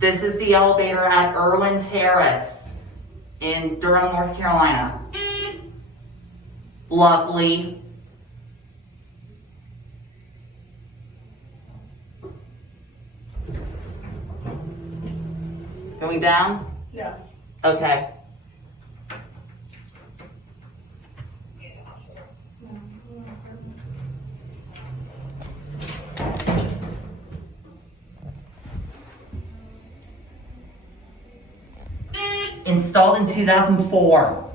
This is the elevator at Erwin Terrace in Durham, North Carolina. Lovely. Going down? Yeah. Okay. Installed in 2004.